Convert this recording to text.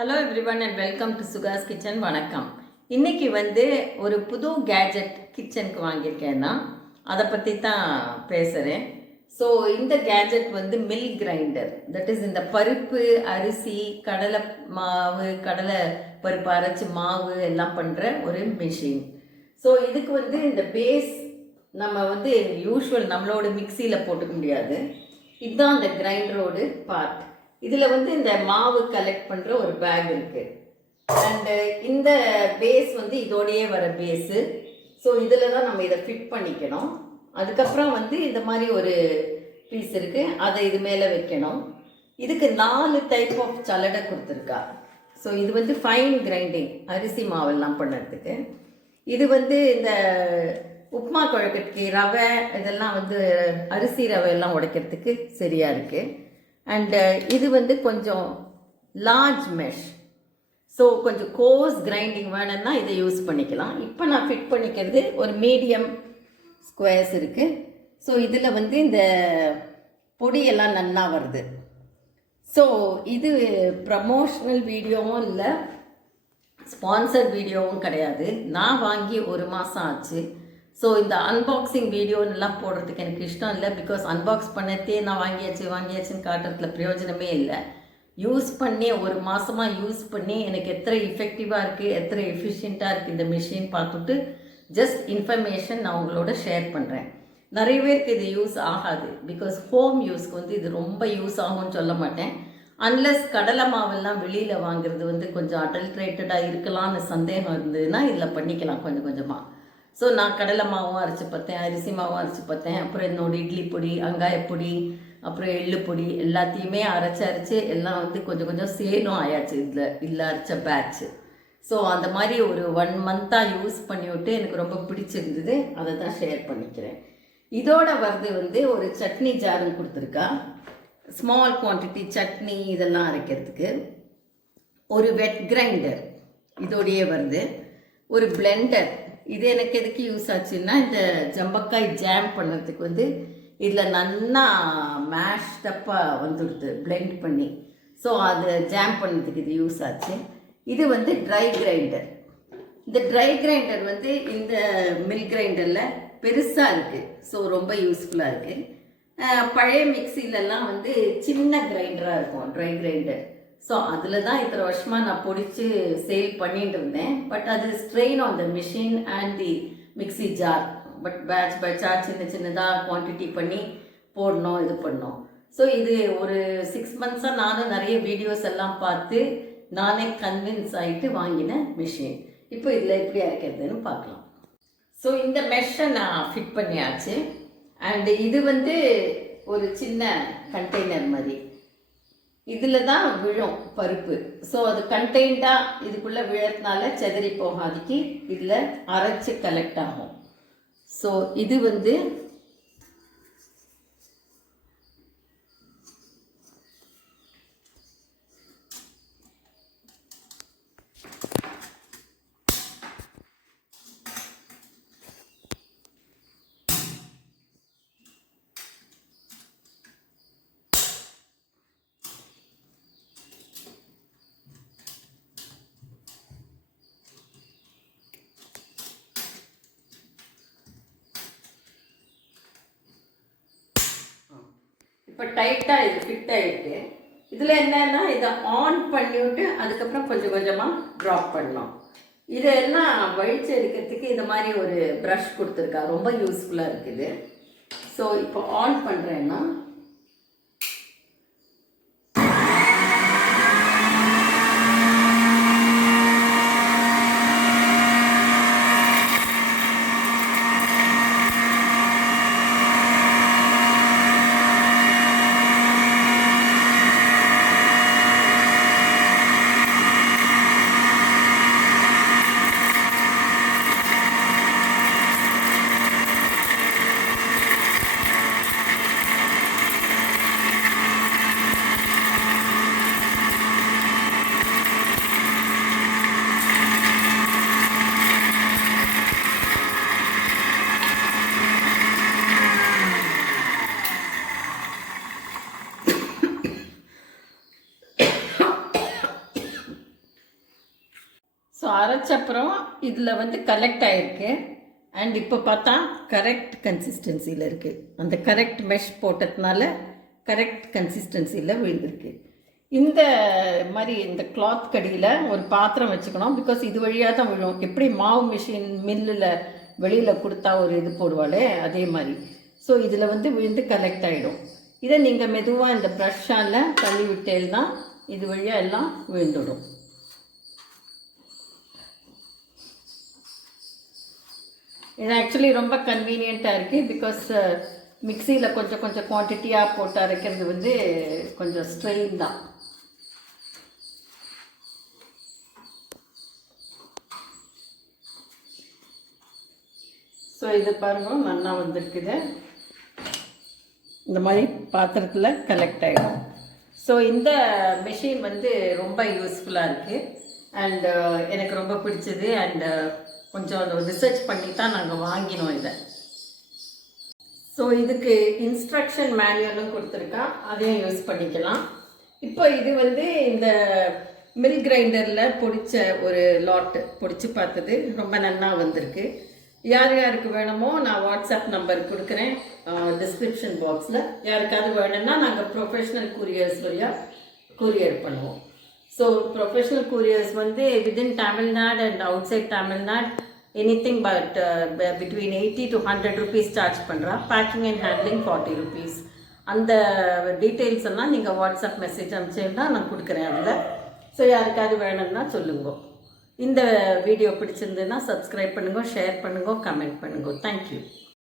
Hello everyone and welcome to Sukash kitchen. வணக்கம். இன்றைக்கி ஒரு புது கேஜெட் கிச்சனுக்கு வாங்கியிருக்கேன்னா அதை பற்றி தான் பேசுகிறேன். ஸோ இந்த gadget milk grinder, that is இந்த பருப்பு, அரிசி, கடலை மாவு, கடலை பருப்பு அரைச்சி மாவு எல்லாம் பண்ணுற ஒரு மிஷின். ஸோ இதுக்கு இந்த பேஸ் நம்ம யூஸ்வல் நம்மளோட மிக்சியில் போட்டுக்க முடியாது. இதுதான் அந்த கிரைண்டரோடு பார்ட். இதில் இந்த மாவு கலெக்ட் பண்ணுற ஒரு பேக் இருக்குது. அண்டு இந்த பேஸ் இதோடையே வர பேஸு. ஸோ இதில் தான் நம்ம இதை ஃபிட் பண்ணிக்கணும். அதுக்கப்புறம் இந்த மாதிரி ஒரு பீஸ் இருக்குது, அதை இது மேலே வைக்கணும். இதுக்கு 4 டைப் ஆஃப் சலடை கொடுத்துருக்கா. ஸோ இது ஃபைன் கிரைண்டிங், அரிசி மாவெல்லாம் பண்ணுறதுக்கு. இது இந்த உப்புமா குழக்கத்துக்கு ரவை இதெல்லாம் அரிசி ரவை எல்லாம் உடைக்கிறதுக்கு சரியாக இருக்குது. அண்டு இது கொஞ்சம் லார்ஜ் மெஷ். ஸோ கொஞ்சம் கோர்ஸ் கிரைண்டிங் வேணும்னா இதை யூஸ் பண்ணிக்கலாம். இப்போ நான் ஃபிட் பண்ணிக்கிறது ஒரு மீடியம் ஸ்கொயர்ஸ் இருக்குது. ஸோ இதில் இந்த பொடியெல்லாம் நல்லா வருது. ஸோ இது ப்ரமோஷனல் வீடியோவும் இல்லை, ஸ்பான்சர் வீடியோவும் கிடையாது. நான் வாங்கி 1 மாதம் ஆச்சு. ஸோ இந்த அன்பாக்சிங் வீடியோன்னெலாம் போடுறதுக்கு எனக்கு இஷ்டம் இல்லை. பிகாஸ் அன்பாக்ஸ் பண்ணதே நான் வாங்கியாச்சுன்னு காட்டுறதுல பிரயோஜனமே இல்லை. யூஸ் பண்ணி 1 மாதமாக யூஸ் பண்ணி எனக்கு எத்தனை இஃபெக்டிவாக இருக்குது, எத்தனை எஃபிஷியண்ட்டாக இருக்குது இந்த மிஷின் பார்த்துட்டு ஜஸ்ட் இன்ஃபர்மேஷன் நான் உங்களோட ஷேர் பண்ணுறேன். நிறைய பேருக்கு இது யூஸ் ஆகாது. பிகாஸ் ஹோம் யூஸ்க்கு இது ரொம்ப யூஸ் ஆகும்னு சொல்ல மாட்டேன். அன்லெஸ் கடலை மாவெல்லாம் வெளியில் வாங்குறது கொஞ்சம் அடல்ட்ரேட்டடாக இருக்கலாம்னு சந்தேகம் இருந்ததுன்னா இதில் பண்ணிக்கலாம் கொஞ்சம் கொஞ்சமாக. ஸோ நான் கடலை மாவும் அரைச்சி பார்த்தேன், அரிசி மாவும் அரைச்சி பார்த்தேன். அப்புறம் என்னோட இட்லி பொடி, வெங்காயப்பொடி, அப்புறம் எள்ளு பொடி எல்லாத்தையுமே அரைச்சி எல்லாம் கொஞ்சம் கொஞ்சம் சேலும் ஆயாச்சு இதில் அரைச்ச பேட்ச்சு. ஸோ அந்த மாதிரி ஒரு 1 மந்த்தாக யூஸ் பண்ணிவிட்டு எனக்கு ரொம்ப பிடிச்சிருந்தது. அதை தான் ஷேர் பண்ணிக்கிறேன். இதோட ஒரு சட்னி ஜாரும் கொடுத்துருக்கா. ஸ்மால் குவான்டிட்டி சட்னி இதெல்லாம் அரைக்கிறதுக்கு. ஒரு வெட் கிரைண்டர் இதோடையே ஒரு பிளெண்டர். இது எனக்கு எதுக்கு யூஸ் ஆச்சுன்னா, இந்த ஜம்பக்காய் ஜாம் பண்ணுறதுக்கு இதில் நல்லா மேஷ்டப்பாக வந்துடுது பிளெண்ட் பண்ணி. ஸோ அது ஜாம் பண்ணுறதுக்கு இது யூஸ் ஆச்சு. இது ட்ரை கிரைண்டர். இந்த ட்ரை கிரைண்டர் இந்த மில்க் கிரைண்டரில் பெருசாக இருக்குது. ஸோ ரொம்ப யூஸ்ஃபுல்லாக இருக்குது. பழைய மிக்சிலெல்லாம் சின்ன கிரைண்டராக இருக்கும் ட்ரை கிரைண்டர். ஸோ அதில் தான் இத்தனை வருஷமாக நான் பொடிச்சு சேல் பண்ணிட்டு இருந்தேன். பட் அது strain on the machine and the mixie jar. But பேட்சாக சின்னதாக குவான்டிட்டி பண்ணி போடணும், இது பண்ணோம். ஸோ இது ஒரு 6 மந்த்ஸாக நானும் நிறைய வீடியோஸ் எல்லாம் பார்த்து நானே கன்வின்ஸ் ஆகிட்டு வாங்கின மிஷின். இப்போ இதில் எப்படி அரைக்கிறதுன்னு பார்க்கலாம். ஸோ இந்த மெஷ்ஷை நான் ஃபிட் பண்ணியாச்சு. அண்டு இது ஒரு சின்ன கண்டெய்னர் மாதிரி. இதில் தான் விழும் பருப்பு. ஸோ அது கண்டெய்ன்டாக இதுக்குள்ளே விழறதுனால செதறி போகாதிக்கு இதில் அரைச்சி கலெக்ட் ஆகும். ஸோ இது இப்போ டைட்டாக இது ஃபிட் ஆகிட்டு, இதில் என்னென்னா இதை ஆன் பண்ணிவிட்டு அதுக்கப்புறம் கொஞ்சம் கொஞ்சமாக ட்ராப் பண்ணலாம். இதெல்லாம் வழிச்சு எடுக்கிறதுக்கு இந்த மாதிரி ஒரு ப்ரஷ் கொடுத்துருக்கா, ரொம்ப யூஸ்ஃபுல்லாக இருக்குது. ஸோ இப்போ ஆன் பண்ணுறேன்னா ஸோ அரைச்சப்புறம் இதில் வந்து கலெக்ட் ஆகிருக்கு. அண்ட் இப்போ பார்த்தா கரெக்ட் கன்சிஸ்டன்சியில் இருக்குது. அந்த கரெக்ட் மெஷ் போட்டதுனால கரெக்ட் கன்சிஸ்டன்சியில் விழுந்திருக்கு. இந்த மாதிரி இந்த கிளாத் கடியில் ஒரு பாத்திரம் வச்சுக்கணும். பிகாஸ் இது வழியாக தான் விழும். எப்படி மாவு மிஷின் மில்லில் வெளியில் கொடுத்தா ஒரு இது போடுவாளே அதே மாதிரி. ஸோ இதில் வந்து விழுந்து கலெக்ட் ஆகிடும். இதை நீங்கள் மெதுவாக இந்த ப்ரஷ்ஷால் தள்ளி விட்டேன்னா இது வழியாக எல்லாம் விழுந்துடும். இது ஆக்சுவலி ரொம்ப கன்வீனியண்ட்டாக இருக்குது. பிகாஸ் மிக்சியில் கொஞ்சம் கொஞ்சம் குவான்டிட்டியாக போட்டு அரைக்கிறது வந்து கொஞ்சம் ஸ்ட்ரெயின் தான். ஸோ இது பாருங்கள் நல்லா வந்திருக்குது. இந்த மாதிரி பாத்திரத்தில் கலெக்ட் ஆகிடும். ஸோ இந்த மிஷின் வந்து ரொம்ப யூஸ்ஃபுல்லாக இருக்குது. அண்டு எனக்கு ரொம்ப பிடிச்சது. அண்டு கொஞ்சம் ரிசர்ச் பண்ணி தான் நாங்கள் வாங்கினோம் இதை. ஸோ இதுக்கு இன்ஸ்ட்ரக்ஷன் மேனுவலும் கொடுத்துருக்கா, அதையும் யூஸ் பண்ணிக்கலாம். இப்போ இது வந்து இந்த மில் கிரைண்டரில் பொடிச்ச ஒரு லாட்டு பொடிச்சு பார்த்தது ரொம்ப நல்லா வந்திருக்கு. யார் யாருக்கு வேணுமோ நான் வாட்ஸ்அப் நம்பர் கொடுக்குறேன் டிஸ்கிரிப்ஷன் பாக்ஸில். யாருக்காவது வேணும்னா நாங்கள் ப்ரொஃபஷ்னல் கூரியர்ஸ் வழியாக கூரியர் பண்ணுவோம். ஸோ ப்ரொஃபஷ்னல் கூரியர்ஸ் வந்து வித்தின் தமிழ்நாடு அண்ட் அவுட் சைட் Tamil Nadu anything but between 80 to 100 rupees charge பண்ணுறா. Packing and handling 40 rupees. அந்த டீட்டெயில்ஸ் எல்லாம் நீங்கள் வாட்ஸ்அப் மெசேஜ் அனுப்பிச்சேன்னா நான் கொடுக்குறேன் அதில். ஸோ யாருக்காவது வேணும்னா சொல்லுங்க. இந்த வீடியோ பிடிச்சிருந்ததுன்னா சப்ஸ்கிரைப் பண்ணுங்க, ஷேர் பண்ணுங்க, கமெண்ட் பண்ணுங்க. தேங்க்யூ.